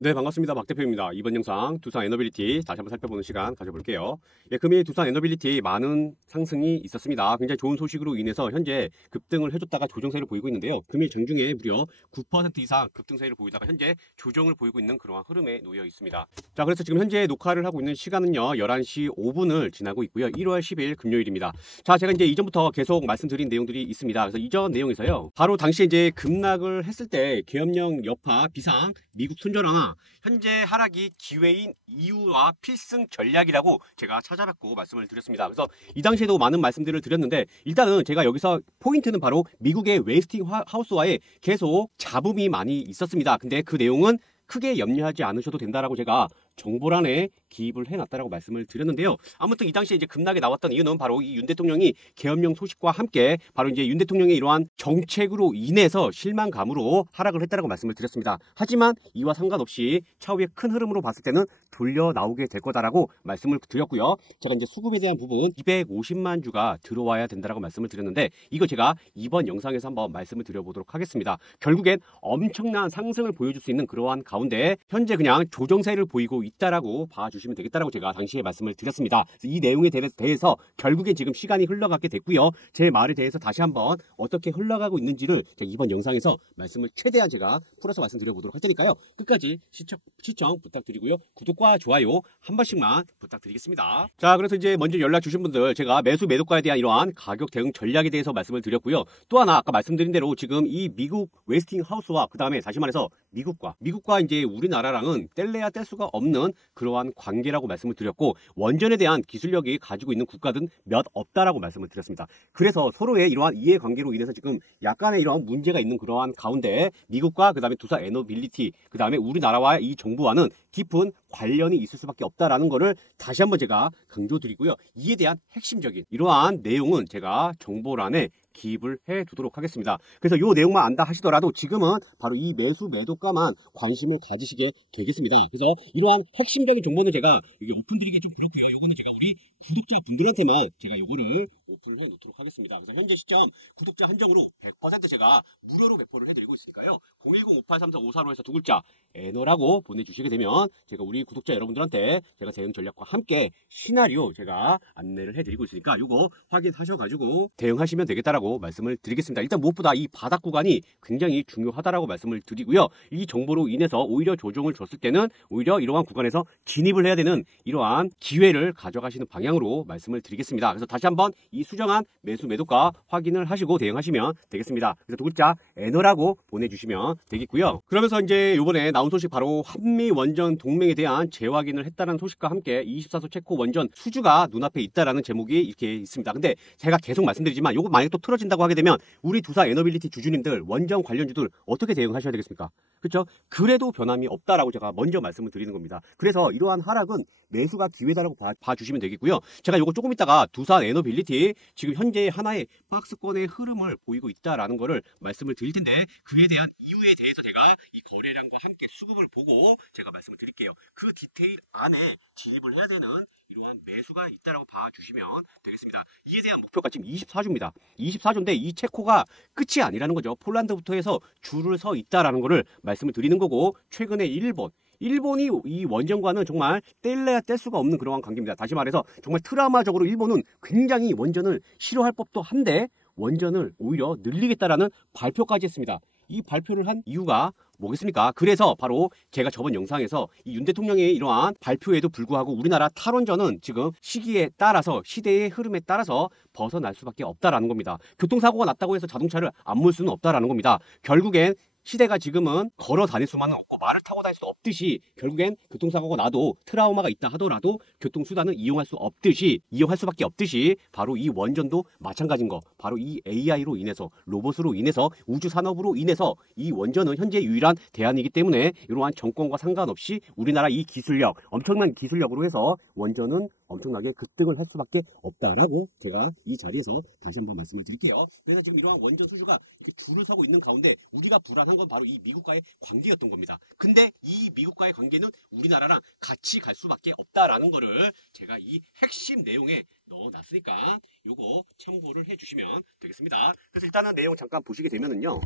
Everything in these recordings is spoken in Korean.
네, 반갑습니다. 박 대표입니다. 이번 영상 두산 에너빌리티 다시 한번 살펴보는 시간 가져볼게요. 예, 금일 두산 에너빌리티 많은 상승이 있었습니다. 굉장히 좋은 소식으로 인해서 현재 급등을 해줬다가 조정세를 보이고 있는데요. 금일 장중에 무려 9% 이상 급등세를 보이다가 현재 조정을 보이고 있는 그러한 흐름에 놓여 있습니다. 자, 그래서 지금 현재 녹화를 하고 있는 시간은요, 11시 5분을 지나고 있고요. 1월 10일 금요일입니다. 자, 제가 이제 이전부터 계속 말씀드린 내용들이 있습니다. 그래서 이전 내용에서요, 바로 당시에 이제 급락을 했을 때 계엄령 여파, 비상, 미국 손절항 현재 하락이 기회인 이유와 필승 전략이라고 제가 찾아뵙고 말씀을 드렸습니다. 그래서 이 당시에도 많은 말씀들을 드렸는데, 일단은 제가 여기서 포인트는 바로 미국의 웨스팅 하우스와의 계속 잡음이 많이 있었습니다. 근데 그 내용은 크게 염려하지 않으셔도 된다라고 제가 정보란에 기입을 해놨다라고 말씀을 드렸는데요. 아무튼 이 당시에 이제 급락에 나왔던 이유는 바로 이 윤 대통령이 계엄령 소식과 함께 바로 이제 윤 대통령의 이러한 정책으로 인해서 실망감으로 하락을 했다라고 말씀을 드렸습니다. 하지만 이와 상관없이 차후에 큰 흐름으로 봤을 때는 돌려 나오게 될 거다라고 말씀을 드렸고요. 제가 이제 수급에 대한 부분 250만 주가 들어와야 된다라고 말씀을 드렸는데, 이거 제가 이번 영상에서 한번 말씀을 드려보도록 하겠습니다. 결국엔 엄청난 상승을 보여줄 수 있는 그러한 가운데 현재 그냥 조정세를 보이고 있다라고 봐주시면 되겠다라고 제가 당시에 말씀을 드렸습니다. 이 내용에 대해서 결국엔 지금 시간이 흘러가게 됐고요. 제 말에 대해서 다시 한번 어떻게 흘러가고 있는지를 제가 이번 영상에서 말씀을 최대한 제가 풀어서 말씀드려보도록 할 테니까요. 끝까지 시청 부탁드리고요. 구독과 좋아요 한 번씩만 부탁드리겠습니다. 자, 그래서 이제 먼저 연락 주신 분들 제가 매수 매도가에 대한 이러한 가격 대응 전략에 대해서 말씀을 드렸고요. 또 하나 아까 말씀드린 대로 지금 이 미국 웨스팅 하우스와 그 다음에 다시 말해서 미국과 이제 우리나라랑은 뗄래야 뗄 수가 없는 그러한 관계라고 말씀을 드렸고, 원전에 대한 기술력이 가지고 있는 국가든 몇 없다라고 말씀을 드렸습니다. 그래서 서로의 이러한 이해관계로 인해서 지금 약간의 이러한 문제가 있는 그러한 가운데 미국과 그 다음에 두산 에너빌리티 그 다음에 우리나라와 이 정부와는 깊은 관련이 있을 수밖에 없다라는 거를 다시 한번 제가 강조드리고요. 이에 대한 핵심적인 이러한 내용은 제가 정보란에 기입을 해 두도록 하겠습니다. 그래서 이 내용만 안다 하시더라도 지금은 바로 이 매수 매도가만 관심을 가지시게 되겠습니다. 그래서 이러한 핵심적인 정보는 제가 이게 오픈드리기 좀 그렇고요. 요거는 제가 우리 구독자분들한테만 제가 요거를 오픈을 해 놓도록 하겠습니다. 그래서 현재 시점 구독자 한정으로 100% 제가 무료로 배포를 해드리고 있으니까요. 010-5834-545에서 두 글자 애너라고 보내주시게 되면 제가 우리 구독자 여러분들한테 제가 대응 전략과 함께 시나리오 제가 안내를 해드리고 있으니까 요거 확인하셔가지고 대응하시면 되겠다라고 말씀을 드리겠습니다. 일단 무엇보다 이 바닥 구간이 굉장히 중요하다라고 말씀을 드리고요. 이 정보로 인해서 오히려 조정을 줬을 때는 오히려 이러한 구간에서 진입을 해야 되는 이러한 기회를 가져가시는 방향으로 말씀을 드리겠습니다. 그래서 다시 한번 이 수정한 매수 매도가 확인을 하시고 대응하시면 되겠습니다. 그래서 두 글자 애너라고 보내주시면 되겠고요. 그러면서 이제 이번에 나온 소식 바로 한미 원전 동맹에 대한 재확인을 했다는 소식과 함께 24소 체코 원전 수주가 눈앞에 있다라는 제목이 이렇게 있습니다. 근데 제가 계속 말씀드리지만 요거 만약에 또 틀어진다고 하게 되면 우리 두산 에너빌리티 주주님들 원전 관련주들 어떻게 대응하셔야 되겠습니까? 그렇죠? 그래도 변함이 없다라고 제가 먼저 말씀을 드리는 겁니다. 그래서 이러한 하락은 매수가 기회다라고 봐주시면 되겠고요. 제가 요거 조금 있다가 두산 에너빌리티 지금 현재 하나의 박스권의 흐름을 보이고 있다라는 거를 말씀을 드릴 텐데, 그에 대한 이유에 대해서 제가 이 거래량과 함께 수급을 보고 제가 말씀을 드릴게요. 그 디테일 안에 진입을 해야 되는 이러한 매수가 있다라고 봐주시면 되겠습니다. 이에 대한 목표가 지금 24주입니다. 24주인데 이 체코가 끝이 아니라는 거죠. 폴란드부터 해서 줄을 서 있다라는 거를 말씀을 드리는 거고, 최근에 일본이 이 원전과는 정말 뗄래야 뗄 수가 없는 그러한 관계입니다. 다시 말해서 정말 트라우마적으로 일본은 굉장히 원전을 싫어할 법도 한데 원전을 오히려 늘리겠다라는 발표까지 했습니다. 이 발표를 한 이유가 뭐겠습니까? 그래서 바로 제가 저번 영상에서 이 윤 대통령의 이러한 발표에도 불구하고 우리나라 탈원전은 지금 시기에 따라서 시대의 흐름에 따라서 벗어날 수밖에 없다라는 겁니다. 교통사고가 났다고 해서 자동차를 안 몰 수는 없다라는 겁니다. 결국엔 시대가 지금은 걸어 다닐 수만은 없고 말을 타고 다닐 수 없듯이 결국엔 교통사고가 나도 트라우마가 있다 하더라도 교통수단을 이용할 수밖에 없듯이 바로 이 원전도 마찬가지인 거. 바로 이 AI로 인해서, 로봇으로 인해서, 우주산업으로 인해서 이 원전은 현재 유일한 대안이기 때문에 이러한 정권과 상관없이 우리나라 이 기술력, 엄청난 기술력으로 해서 원전은 엄청나게 급등을 할 수밖에 없다라고 제가 이 자리에서 다시 한번 말씀을 드릴게요. 그래서 지금 이러한 원전 수주가 이렇게 줄을 서고 있는 가운데 우리가 불안한 건 바로 이 미국과의 관계였던 겁니다. 근데 이 미국과의 관계는 우리나라랑 같이 갈 수밖에 없다라는 거를 제가 이 핵심 내용에 넣어놨으니까 요거 참고를 해주시면 되겠습니다. 그래서 일단은 내용 잠깐 보시게 되면은요.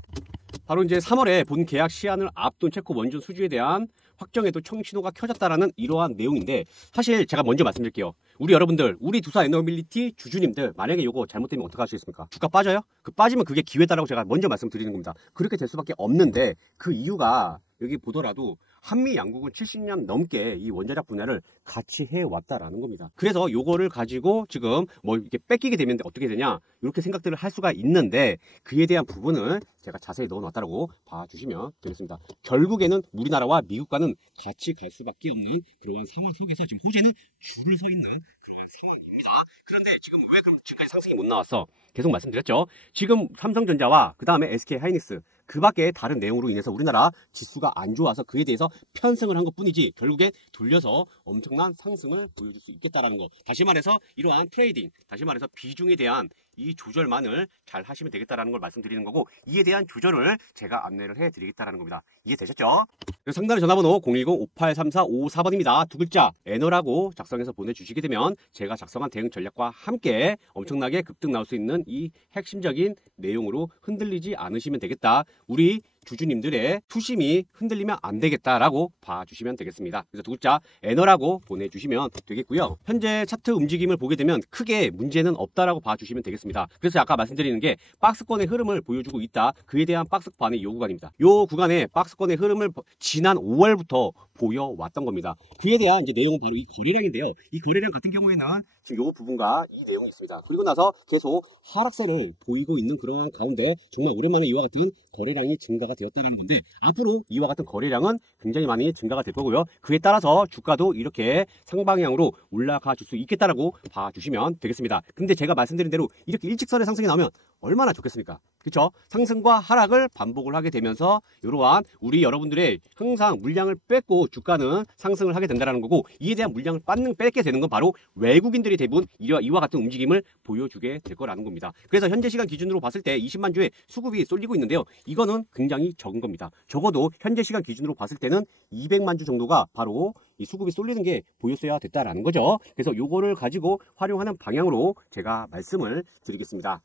바로 이제 3월에 본 계약 시한을 앞둔 체코 원전 수주에 대한 확정에도 청신호가 켜졌다라는 이러한 내용인데, 사실 제가 먼저 말씀드릴게요. 우리 여러분들, 우리 두산 에너빌리티 주주님들, 만약에 이거 잘못되면 어떻게 하시겠습니까? 주가 빠져요? 그 빠지면 그게 기회다라고 제가 먼저 말씀드리는 겁니다. 그렇게 될 수밖에 없는데, 그 이유가 여기 보더라도 한미 양국은 70년 넘게 이 원자력 분야를 같이 해왔다라는 겁니다. 그래서 요거를 가지고 지금 뭐 이렇게 뺏기게 되면 어떻게 되냐, 이렇게 생각들을 할 수가 있는데, 그에 대한 부분을 제가 자세히 넣어놨다라고 봐주시면 되겠습니다. 결국에는 우리나라와 미국과는 같이 갈 수밖에 없는 그러한 상황 속에서 지금 호재는 줄을 서 있는 그러한 상황입니다. 그런데 지금 왜 그럼 지금까지 상승이 못 나왔어? 계속 말씀드렸죠. 지금 삼성전자와 그 다음에 SK하이닉스, 그 밖에 다른 내용으로 인해서 우리나라 지수가 안 좋아서 그에 대해서 편승을 한 것뿐이지, 결국에 돌려서 엄청난 상승을 보여줄 수 있겠다라는 거. 다시 말해서 이러한 트레이딩, 다시 말해서 비중에 대한 이 조절만을 잘 하시면 되겠다라는 걸 말씀드리는 거고, 이에 대한 조절을 제가 안내를 해드리겠다라는 겁니다. 이해되셨죠? 상단의 전화번호 010-5834-554번입니다. 두 글자 에너라고 작성해서 보내주시게 되면 제가 작성한 대응 전략과 함께 엄청나게 급등 나올 수 있는 이 핵심적인 내용으로 흔들리지 않으시면 되겠다, 우리 주주님들의 투심이 흔들리면 안 되겠다라고 봐주시면 되겠습니다. 그래서 두 글자 에너라고 보내주시면 되겠고요. 현재 차트 움직임을 보게 되면 크게 문제는 없다라고 봐주시면 되겠습니다. 그래서 아까 말씀드리는 게 박스권의 흐름을 보여주고 있다, 그에 대한 박스판의 요 구간입니다. 요 구간에 박스권의 흐름을 지난 5월부터 보여왔던 겁니다. 그에 대한 이제 내용은 바로 이 거래량인데요. 이 거래량 같은 경우에는 지금 요 부분과 이 내용이 있습니다. 그리고 나서 계속 하락세를 보이고 있는 그러한 가운데 정말 오랜만에 이와 같은 거래량이 증가가 되었다는 건데, 앞으로 이와 같은 거래량은 굉장히 많이 증가가 될 거고요. 그에 따라서 주가도 이렇게 상방향으로 올라가 줄 수 있겠다라고 봐주시면 되겠습니다. 근데 제가 말씀드린 대로 이렇게 일직선의 상승이 나오면 얼마나 좋겠습니까? 그렇죠? 상승과 하락을 반복을 하게 되면서 이러한 우리 여러분들의 항상 물량을 뺏고 주가는 상승을 하게 된다는 거고, 이에 대한 물량을 뺏게 되는 건 바로 외국인들이 대부분 이와 같은 움직임을 보여주게 될 거라는 겁니다. 그래서 현재 시간 기준으로 봤을 때 20만 주의 수급이 쏠리고 있는데요. 이거는 굉장히 적은 겁니다. 적어도 현재 시간 기준으로 봤을 때는 200만 주 정도가 바로 이 수급이 쏠리는 게 보였어야 됐다라는 거죠. 그래서 요거를 가지고 활용하는 방향으로 제가 말씀을 드리겠습니다.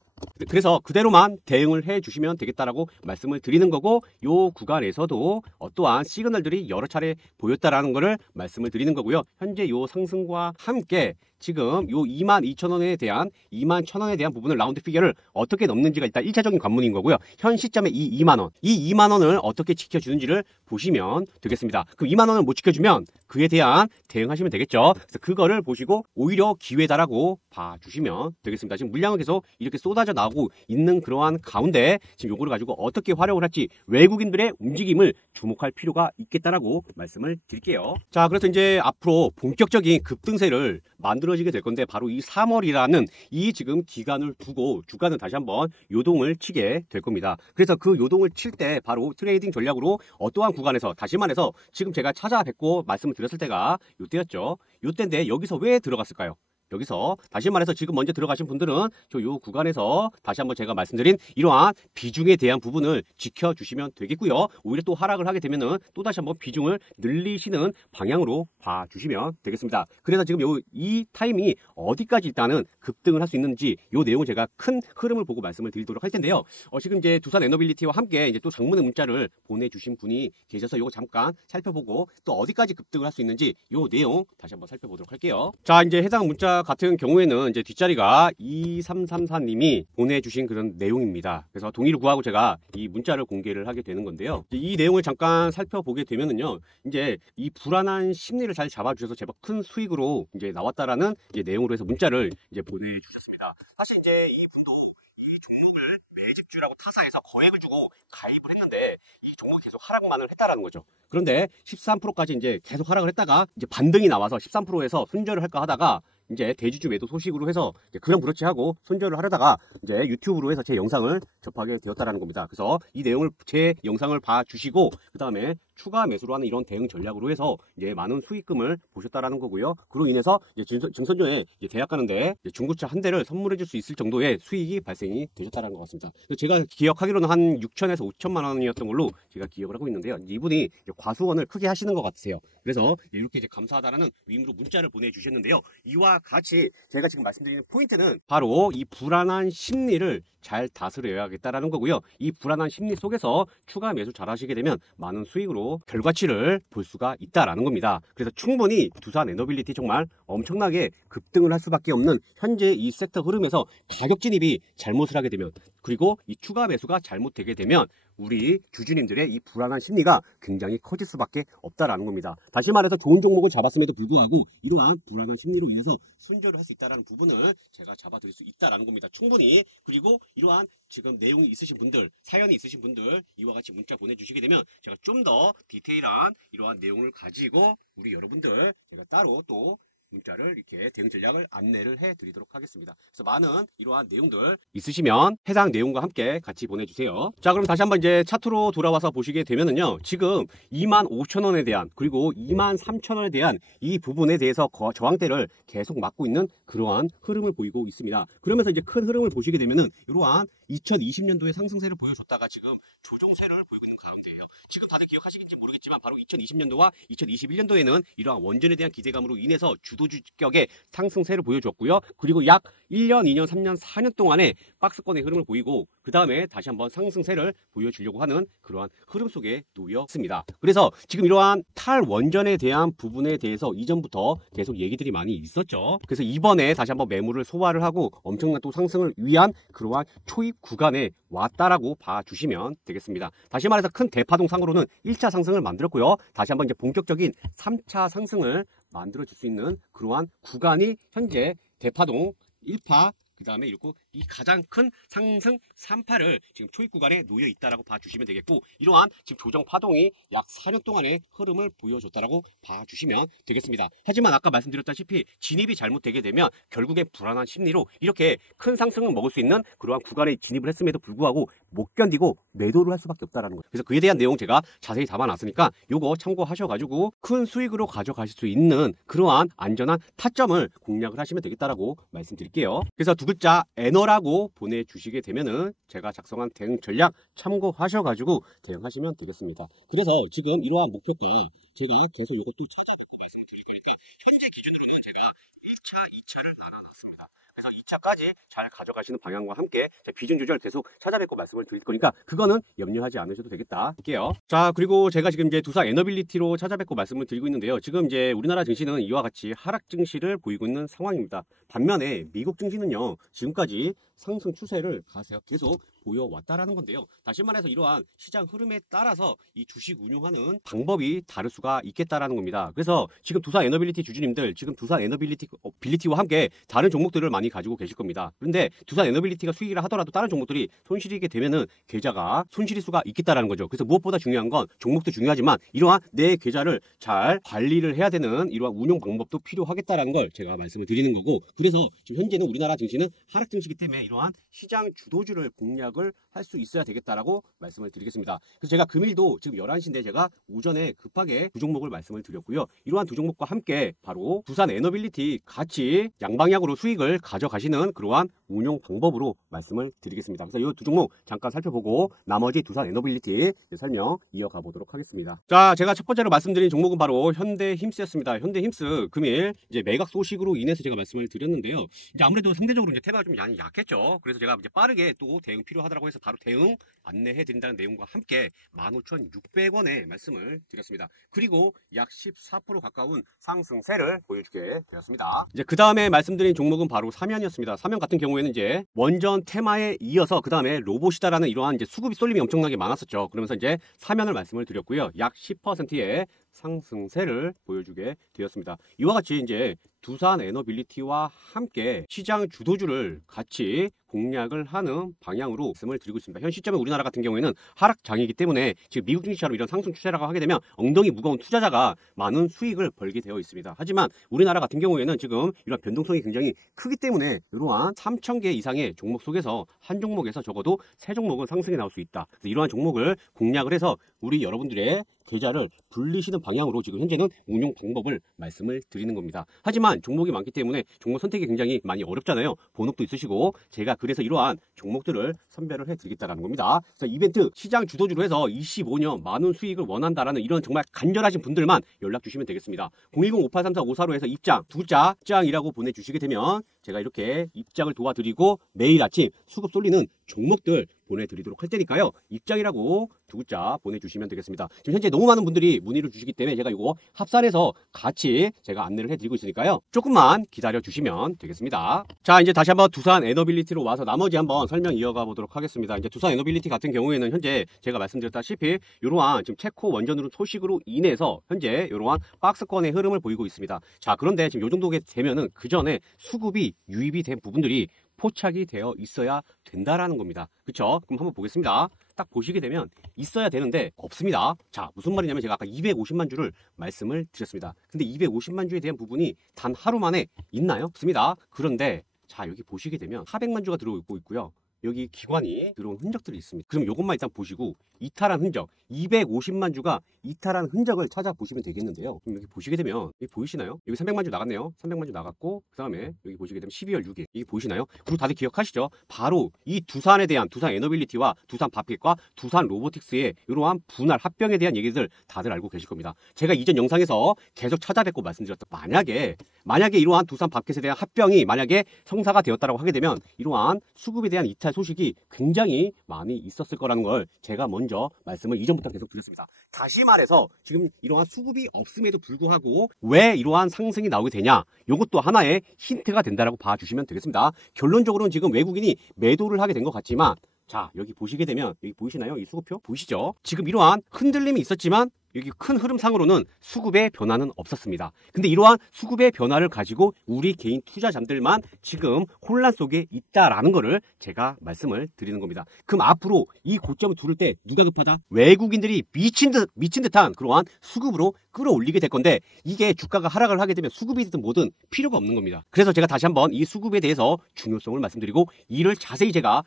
그래서 그대로만 대응을 해 주시면 되겠다라고 말씀을 드리는 거고, 요 구간에서도 어떠한 시그널들이 여러 차례 보였다라는 거를 말씀을 드리는 거고요. 현재 요 상승과 함께 지금 요 22,000원에 대한 21,000원에 대한 부분을 라운드 피겨를 어떻게 넘는지가 일단 1차적인 관문인 거고요. 현 시점에 이 2만원, 이 2만원을 어떻게 지켜주는지를 보시면 되겠습니다. 그럼 2만원을 못 지켜주면 그에 대한 대응하시면 되겠죠. 그래서 그거를 보시고 오히려 기회다라고 봐주시면 되겠습니다. 지금 물량은 계속 이렇게 쏟아져 나오고 있는 그러한 가운데 지금 요거를 가지고 어떻게 활용을 할지 외국인들의 움직임을 주목할 필요가 있겠다라고 말씀을 드릴게요. 자, 그래서 이제 앞으로 본격적인 급등세를 만들어지게 될 건데, 바로 이 3월이라는 이 지금 기간을 두고 주가는 다시 한번 요동을 치게 될 겁니다. 그래서 그 요동을 칠 때 바로 트레이딩 전략으로 어떠한 구간에서, 다시 말해서 지금 제가 찾아뵙고 말씀을 드렸을 때가 요때였죠. 요때인데 여기서 왜 들어갔을까요? 여기서 다시 말해서 지금 먼저 들어가신 분들은 요 구간에서 다시 한번 제가 말씀드린 이러한 비중에 대한 부분을 지켜주시면 되겠고요. 오히려 또 하락을 하게 되면은 또 다시 한번 비중을 늘리시는 방향으로 봐주시면 되겠습니다. 그래서 지금 이 타이밍이 어디까지 일단은 급등을 할 수 있는지 요 내용을 제가 큰 흐름을 보고 말씀을 드리도록 할 텐데요. 지금 이제 두산 에너빌리티와 함께 이제 또 장문의 문자를 보내주신 분이 계셔서 요거 잠깐 살펴보고 또 어디까지 급등을 할 수 있는지 요 내용 다시 한번 살펴보도록 할게요. 자, 이제 해당 문자 같은 경우에는 이제 뒷자리가 2334님이 보내주신 그런 내용입니다. 그래서 동의를 구하고 제가 이 문자를 공개를 하게 되는 건데요. 이 내용을 잠깐 살펴보게 되면은요, 이제 이 불안한 심리를 잘 잡아주셔서 제법 큰 수익으로 이제 나왔다라는 이제 내용으로 해서 문자를 이제 보내주셨습니다. 사실 이제 이 분도 이 종목을 매집주라고 타사해서 거액을 주고 가입을 했는데 이 종목이 계속 하락만을 했다라는 거죠. 그런데 13%까지 이제 계속 하락을 했다가 이제 반등이 나와서 13%에서 손절을 할까 하다가 이제 대주주 매도 소식으로 해서 그냥 그렇지 하고 손절을 하려다가 이제 유튜브로 해서 제 영상을 접하게 되었다라는 겁니다. 그래서 이 내용을 제 영상을 봐주시고 그 다음에 추가 매수로 하는 이런 대응 전략으로 해서 이제 많은 수익금을 보셨다라는 거고요. 그로 인해서 이제 증선전에 대학 가는데 중고차 한 대를 선물해 줄 수 있을 정도의 수익이 발생이 되셨다는 것 같습니다. 제가 기억하기로는 한 6천에서 5천만 원이었던 걸로 제가 기억을 하고 있는데요. 이분이 과수원을 크게 하시는 것 같으세요. 그래서 이렇게 이제 감사하다라는 의미로 문자를 보내주셨는데요. 이와 이와 같이 제가 지금 말씀드리는 포인트는 바로 이 불안한 심리를 잘 다스려야겠다라는 거고요. 이 불안한 심리 속에서 추가 매수 잘 하시게 되면 많은 수익으로 결과치를 볼 수가 있다라는 겁니다. 그래서 충분히 두산 에너빌리티 정말 엄청나게 급등을 할 수밖에 없는 현재 이 섹터 흐름에서 가격 진입이 잘못을 하게 되면, 그리고 이 추가 매수가 잘못되게 되면 우리 주주님들의 이 불안한 심리가 굉장히 커질 수밖에 없다라는 겁니다. 다시 말해서 좋은 종목을 잡았음에도 불구하고 이러한 불안한 심리로 인해서 손절을 할 수 있다는 부분을 제가 잡아드릴 수 있다는 겁니다. 충분히. 그리고 이러한 지금 내용이 있으신 분들, 사연이 있으신 분들 이와 같이 문자 보내주시게 되면 제가 좀 더 디테일한 이러한 내용을 가지고 우리 여러분들 제가 따로 또 문자를 이렇게 대응 전략을 안내를 해드리도록 하겠습니다. 그래서 많은 이러한 내용들 있으시면 해당 내용과 함께 같이 보내주세요. 자, 그럼 다시 한번 이제 차트로 돌아와서 보시게 되면은요, 지금 25,000원에 대한, 그리고 23,000원에 대한 이 부분에 대해서 저항대를 계속 막고 있는 그러한 흐름을 보이고 있습니다. 그러면서 이제 큰 흐름을 보시게 되면은 이러한 2020년도에 상승세를 보여줬다가 지금 조정세를 보이고 있는 가운데예요. 지금 다들 기억하시긴지 모르겠지만 바로 2020년도와 2021년도에는 이러한 원전에 대한 기대감으로 인해서 주도주격의 상승세를 보여줬고요. 그리고 약 1년, 2년, 3년, 4년 동안의 박스권의 흐름을 보이고 그 다음에 다시 한번 상승세를 보여주려고 하는 그러한 흐름 속에 놓였습니다. 그래서 지금 이러한 탈원전에 대한 부분에 대해서 이전부터 계속 얘기들이 많이 있었죠. 그래서 이번에 다시 한번 매물을 소화를 하고 엄청난 또 상승을 위한 그러한 초입 구간에 왔다라고 봐주시면 되겠습니다. 다시 말해서 큰 대파동 상으로는 1차 상승을 만들었고요. 다시 한번 이제 본격적인 3차 상승을 만들어줄 수 있는 그러한 구간이 현재 대파동 1파, 그 다음에 이렇게 이 가장 큰 상승 3파를 지금 초입 구간에 놓여 있다라고 봐주시면 되겠고, 이러한 지금 조정 파동이 약 4년 동안의 흐름을 보여줬다라고 봐주시면 되겠습니다. 하지만 아까 말씀드렸다시피 진입이 잘못되게 되면 결국에 불안한 심리로 이렇게 큰 상승을 먹을 수 있는 그러한 구간에 진입을 했음에도 불구하고 못 견디고 매도를 할 수밖에 없다라는 거예요. 그래서 그에 대한 내용 제가 자세히 담아놨으니까 요거 참고하셔가지고 큰 수익으로 가져가실 수 있는 그러한 안전한 타점을 공략을 하시면 되겠다라고 말씀드릴게요. 그래서 두 글자 에너라고 보내주시게 되면은 제가 작성한 대응 전략 참고하셔가지고 대응하시면 되겠습니다. 그래서 지금 이러한 목표가 제가 계속 이것도 찾아뵙고 말씀드릴 거니까 현재 기준으로는 제가 1차, 2차를 나눠놨습니다. 그래서 2차까지 잘 가져가시는 방향과 함께 비중 조절 계속 찾아뵙고 말씀을 드릴 거니까 그거는 염려하지 않으셔도 되겠다 할게요. 자, 그리고 제가 지금 이제 두산 에너빌리티로 찾아뵙고 말씀을 드리고 있는데요. 지금 이제 우리나라 증시는 이와 같이 하락 증시를 보이고 있는 상황입니다. 반면에 미국 증시는요, 지금까지 상승 추세를 계속 보여왔다라는 건데요. 다시 말해서 이러한 시장 흐름에 따라서 이 주식 운용하는 방법이 다를 수가 있겠다라는 겁니다. 그래서 지금 두산 에너빌리티 주주님들, 지금 두산 에너빌리티와 함께 다른 종목들을 많이 가지고 계실 겁니다. 그런데 두산 에너빌리티가 수익이라 하더라도 다른 종목들이 손실이게 되면은 계좌가 손실일 수가 있겠다라는 거죠. 그래서 무엇보다 중요한 건 종목도 중요하지만 이러한 내 계좌를 잘 관리를 해야 되는 이러한 운용 방법도 필요하겠다라는 걸 제가 말씀을 드리는 거고, 그래서 지금 현재는 우리나라 증시는 하락 증시이기 때문에 이러한 시장 주도주를 공략을 할 수 있어야 되겠다라고 말씀을 드리겠습니다. 그래서 제가 금일도 지금 11시인데 제가 오전에 급하게 두 종목을 말씀을 드렸고요. 이러한 두 종목과 함께 바로 두산 에너빌리티 같이 양방향으로 수익을 가져가시는 그러한 운용 방법으로 말씀을 드리겠습니다. 그래서 이 두 종목 잠깐 살펴보고 나머지 두산 에너빌리티 설명 이어가 보도록 하겠습니다. 자, 제가 첫 번째로 말씀드린 종목은 바로 현대힘스였습니다. 현대힘스 금일 이제 매각 소식으로 인해서 제가 말씀을 드렸는데요. 이제 아무래도 상대적으로 이제 테마가 좀 많이 약했죠. 그래서 제가 이제 빠르게 또 대응 필요하다고 해서 바로 대응 안내해 드린다는 내용과 함께 15,600원에 말씀을 드렸습니다. 그리고 약 14% 가까운 상승세를 보여주게 되었습니다. 이제 그 다음에 말씀드린 종목은 바로 사면이었습니다. 사면 같은 경우에는 이제 원전 테마에 이어서 그 다음에 로봇이다라는 이러한 이제 수급이 쏠림이 엄청나게 많았었죠. 그러면서 이제 사면을 말씀을 드렸고요. 약 10%의 상승세를 보여주게 되었습니다. 이와 같이 이제 두산 에너빌리티와 함께 시장 주도주를 같이 공략을 하는 방향으로 말씀을 드리고 있습니다. 현 시점에 우리나라 같은 경우에는 하락장이기 때문에 지금 미국 증시처럼 이런 상승 추세라고 하게 되면 엉덩이 무거운 투자자가 많은 수익을 벌게 되어 있습니다. 하지만 우리나라 같은 경우에는 지금 이런 변동성이 굉장히 크기 때문에 이러한 3,000개 이상의 종목 속에서 한 종목에서 적어도 3종목은 상승이 나올 수 있다. 그래서 이러한 종목을 공략을 해서 우리 여러분들의 계좌를 불리시는 방향으로 지금 현재는 운용 방법을 말씀을 드리는 겁니다. 하지만 종목이 많기 때문에 종목 선택이 굉장히 많이 어렵잖아요. 본업도 있으시고 제가 그래서 이러한 종목들을 선별을 해드리겠다는 겁니다. 그래서 이벤트 시장 주도주로 해서 25년 많은 수익을 원한다라는 이런 정말 간절하신 분들만 연락 주시면 되겠습니다. 010-5834-54로 해서 입장, 두장이라고 보내주시게 되면 제가 이렇게 입장을 도와드리고 매일 아침 수급 쏠리는 종목들 보내드리도록 할 테니까요. 입장이라고 두 글자 보내주시면 되겠습니다. 지금 현재 너무 많은 분들이 문의를 주시기 때문에 제가 이거 합산해서 같이 제가 안내를 해드리고 있으니까요. 조금만 기다려주시면 되겠습니다. 자, 이제 다시 한번 두산 에너빌리티로 와서 나머지 한번 설명 이어가 보도록 하겠습니다. 이제 두산 에너빌리티 같은 경우에는 현재 제가 말씀드렸다시피 이러한 지금 체코 원전으로 소식으로 인해서 현재 이러한 박스권의 흐름을 보이고 있습니다. 자, 그런데 지금 이 정도 되면은 그 전에 수급이 유입이 된 부분들이 포착이 되어 있어야 된다라는 겁니다. 그쵸? 그럼 한번 보겠습니다. 딱 보시게 되면 있어야 되는데 없습니다. 자, 무슨 말이냐면 제가 아까 250만 주를 말씀을 드렸습니다. 근데 250만 주에 대한 부분이 단 하루 만에 있나요? 없습니다. 그런데 자, 여기 보시게 되면 400만 주가 들어오고 있고요. 여기 기관이 들어온 흔적들이 있습니다. 그럼 이것만 일단 보시고 이탈한 흔적, 250만 주가 이탈한 흔적을 찾아보시면 되겠는데요. 그럼 여기 보시게 되면 여기 보이시나요? 여기 300만 주 나갔네요. 300만 주 나갔고 그 다음에 여기 보시게 되면 12월 6일 이게 보이시나요? 그리고 다들 기억하시죠? 바로 이 두산에 대한 두산 에너빌리티와 두산 밥kit과 두산 로보틱스의 이러한 분할 합병에 대한 얘기들 다들 알고 계실 겁니다. 제가 이전 영상에서 계속 찾아뵙고 말씀드렸던 만약에 이러한 두산 밥kit에 대한 합병이 만약에 성사가 되었다고 하게 되면 이러한 수급에 대한 이탈 소식이 굉장히 많이 있었을 거라는 걸 제가 먼저 말씀을 이전부터 계속 드렸습니다. 다시 말해서 지금 이러한 수급이 없음에도 불구하고 왜 이러한 상승이 나오게 되냐, 이것도 하나의 힌트가 된다라고 봐주시면 되겠습니다. 결론적으로는 지금 외국인이 매도를 하게 된 것 같지만 자, 여기 보시게 되면 여기 보이시나요? 이 수급표 보이시죠? 지금 이러한 흔들림이 있었지만 여기 큰 흐름상으로는 수급의 변화는 없었습니다. 근데 이러한 수급의 변화를 가지고 우리 개인 투자자들만 지금 혼란 속에 있다라는 거를 제가 말씀을 드리는 겁니다. 그럼 앞으로 이 고점을 두를 때 누가 급하다? 외국인들이 미친 듯한 그러한 수급으로 끌어올리게 될 건데 이게 주가가 하락을 하게 되면 수급이든 뭐든 필요가 없는 겁니다. 그래서 제가 다시 한번 이 수급에 대해서 중요성을 말씀드리고 이를 자세히 제가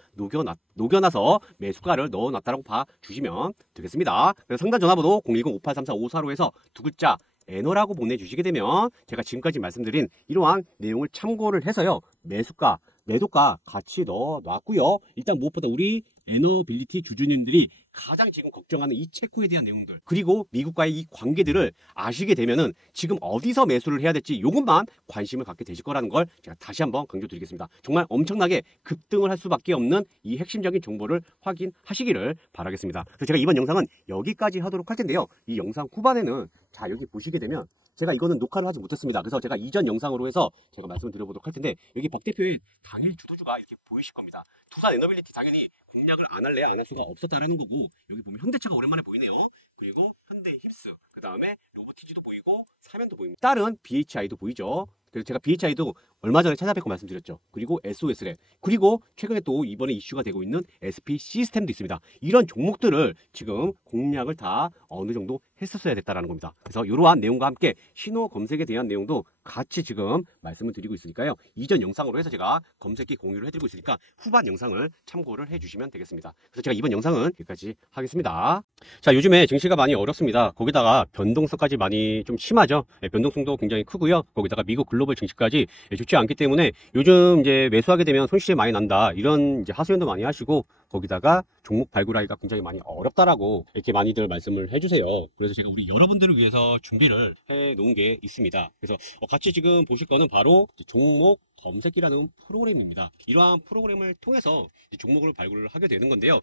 녹여놔서 매수가를 넣어놨다고 봐주시면 되겠습니다. 그래서 상담 전화번호 010-5834-54로 두 글자 에너라고 보내주시게 되면 제가 지금까지 말씀드린 이러한 내용을 참고를 해서요. 매수가, 매도가 같이 넣어놨고요. 일단 무엇보다 우리 에너빌리티 주주님들이 가장 지금 걱정하는 이 체코에 대한 내용들 그리고 미국과의 이 관계들을 아시게 되면은 지금 어디서 매수를 해야 될지 이것만 관심을 갖게 되실 거라는 걸 제가 다시 한번 강조드리겠습니다. 정말 엄청나게 급등을 할 수밖에 없는 이 핵심적인 정보를 확인하시기를 바라겠습니다. 그래서 제가 이번 영상은 여기까지 하도록 할 텐데요. 이 영상 후반에는 자, 여기 보시게 되면 제가 이거는 녹화를 하지 못했습니다. 그래서 제가 이전 영상으로 해서 제가 말씀을 드려보도록 할 텐데 여기 박 대표의 당일 주도주가 이렇게 보이실 겁니다. 두산 에너빌리티 당연히 공략을 안 할래 안 할 수가 없었다라는 거고 여기 보면 현대차가 오랜만에 보이네요. 그리고 현대 힙스, 그 다음에 로보티지도 보이고 사면도 보입니다. 다른 BHI도 보이죠. 그래서 제가 BHI도 얼마 전에 찾아뵙고 말씀드렸죠. 그리고 SOS랩, 그리고 최근에 또 이번에 이슈가 되고 있는 SP 시스템도 있습니다. 이런 종목들을 지금 공략을 다 어느 정도 했었어야 됐다라는 겁니다. 그래서 이러한 내용과 함께 신호 검색에 대한 내용도 같이 지금 말씀을 드리고 있으니까요. 이전 영상으로 해서 제가 검색기 공유를 해드리고 있으니까 후반 영상을 참고를 해주시면 되겠습니다. 그래서 제가 이번 영상은 여기까지 하겠습니다. 자, 요즘에 증시가 많이 어렵습니다. 거기다가 변동성까지 많이 좀 심하죠. 변동성도 굉장히 크고요. 거기다가 미국 글로벌 증시까지 좋지 않기 때문에 요즘 이제 매수하게 되면 손실이 많이 난다, 이런 이제 하소연도 많이 하시고 거기다가 종목 발굴하기가 굉장히 많이 어렵다라고 이렇게 많이들 말씀을 해주세요. 그래서 제가 우리 여러분들을 위해서 준비를 해 놓은 게 있습니다. 그래서 같이 지금 보실 거는 바로 종목 검색기라는 프로그램입니다. 이러한 프로그램을 통해서 종목을 발굴을 하게 되는 건데요.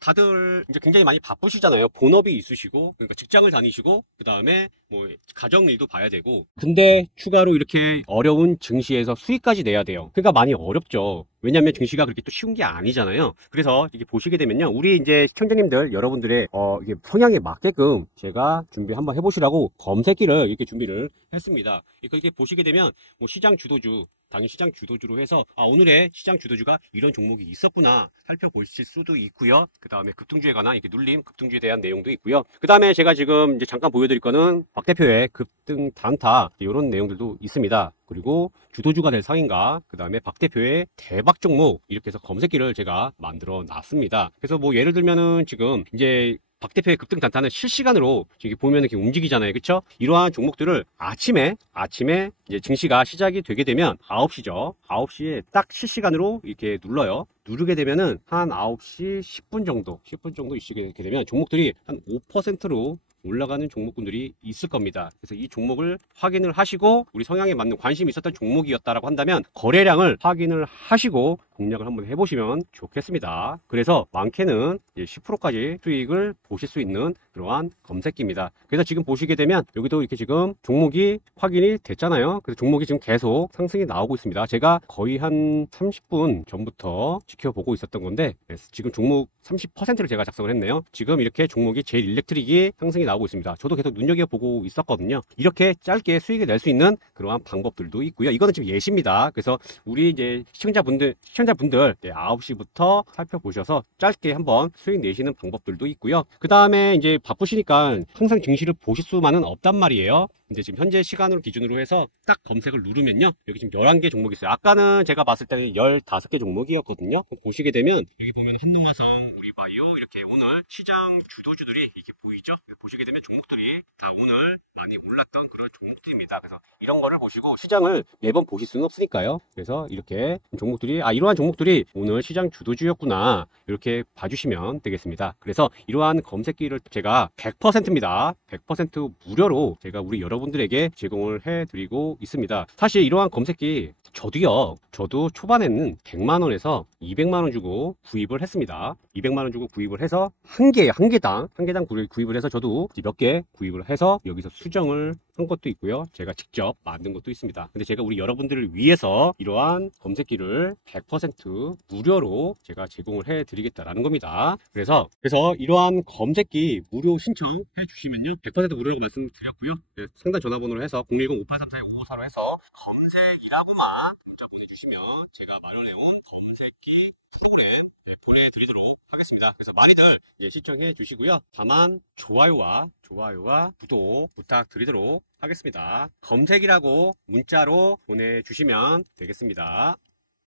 다들 이제 굉장히 많이 바쁘시잖아요. 본업이 있으시고, 그러니까 직장을 다니시고, 그 다음에 뭐 가정 일도 봐야 되고, 근데 추가로 이렇게 어려운 증시에서 수익까지 내야 돼요. 그러니까 많이 어렵죠. 왜냐하면 증시가 그렇게 또 쉬운 게 아니잖아요. 그래서 이게 보시게 되면요, 우리 이제 시청자님들 여러분들의 이게 성향에 맞게끔 제가 준비 한번 해보시라고 검색기를 이렇게 준비를 했습니다. 이렇게 보시게 되면 뭐 시장 주도주, 당일 시장 주도주로 해서 오늘의 시장 주도주가 이런 종목이 있었구나 살펴보실 수도 있고요. 그 다음에 급등주에 관한 이렇게 눌림, 급등주에 대한 내용도 있고요. 그 다음에 제가 지금 이제 잠깐 보여드릴 거는 박 대표의 급등 단타 이런 내용들도 있습니다. 그리고 주도주가 될 상인가, 그 다음에 박 대표의 대박 종목, 이렇게 해서 검색기를 제가 만들어 놨습니다. 그래서 뭐 예를 들면은 지금 이제 박 대표의 급등 단타는 실시간으로 지금 보면 이렇게 움직이잖아요. 그렇죠? 이러한 종목들을 아침에 이제 증시가 시작이 되게 되면 9시죠. 9시에 딱 실시간으로 이렇게 눌러요. 누르게 되면은 한 9시 10분 정도 있게 되면 종목들이 한 5%로 올라가는 종목군들이 있을 겁니다. 그래서 이 종목을 확인을 하시고 우리 성향에 맞는 관심이 있었던 종목이었다라고 한다면 거래량을 확인을 하시고 공략을 한번 해보시면 좋겠습니다. 그래서 많게는 10%까지 수익을 보실 수 있는 그러한 검색기입니다. 그래서 지금 보시게 되면 여기도 이렇게 지금 종목이 확인이 됐잖아요. 그래서 종목이 지금 계속 상승이 나오고 있습니다. 제가 거의 한 30분 전부터 지켜보고 있었던 건데 지금 종목 30%를 제가 작성을 했네요. 지금 이렇게 종목이 제일 일렉트릭이 상승이 나오고 있습니다. 저도 계속 눈여겨보고 있었거든요. 이렇게 짧게 수익을 낼 수 있는 그러한 방법들도 있고요. 이거는 지금 예시입니다. 그래서 우리 이제 시청자분들 9시부터 살펴보셔서 짧게 한번 수익 내시는 방법들도 있고요. 그 다음에 이제 바쁘시니까 항상 증시를 보실 수만은 없단 말이에요. 근데 지금 현재 시간으로 기준으로 해서 딱 검색을 누르면요. 여기 지금 11개 종목이 있어요. 아까는 제가 봤을 때는 15개 종목이었거든요. 보시게 되면 여기 보면 한농화성, 우리바이오 이렇게 오늘 시장 주도주들이 이렇게 보이죠? 보시게 되면 종목들이 다 오늘 많이 올랐던 그런 종목들입니다. 그래서 이런 거를 보시고 시장을 매번 보실 수는 없으니까요. 그래서 이렇게 종목들이 이러한 종목들이 오늘 시장 주도주였구나 이렇게 봐주시면 되겠습니다. 그래서 이러한 검색기를 제가 100%입니다. 100% 무료로 제가 우리 여러분들에게 제공을 해드리고 있습니다. 사실 이러한 검색기 저도 초반에는 100만원에서 200만원 주고 구입을 했습니다. 200만원 주고 구입을 해서 한 개당 구입을 해서 저도 몇 개 구입을 해서 여기서 수정을 한 것도 있고요. 제가 직접 만든 것도 있습니다. 근데 제가 우리 여러분들을 위해서 이러한 검색기를 100% 무료로 제가 제공을 해드리겠다라는 겁니다. 그래서 이러한 검색기 무료 신청해 주시면요. 100% 무료라고 말씀드렸고요. 네, 상담 전화번호로 해서 010-5834-5545 해서 검색이라고만 문자 보내주시면 제가 마련해온 검색기 프로그램 보내드리도록 하겠습니다. 그래서 많이들 시청해 주시고요. 다만 좋아요와 구독 부탁드리도록 하겠습니다. 검색이라고 문자로 보내주시면 되겠습니다.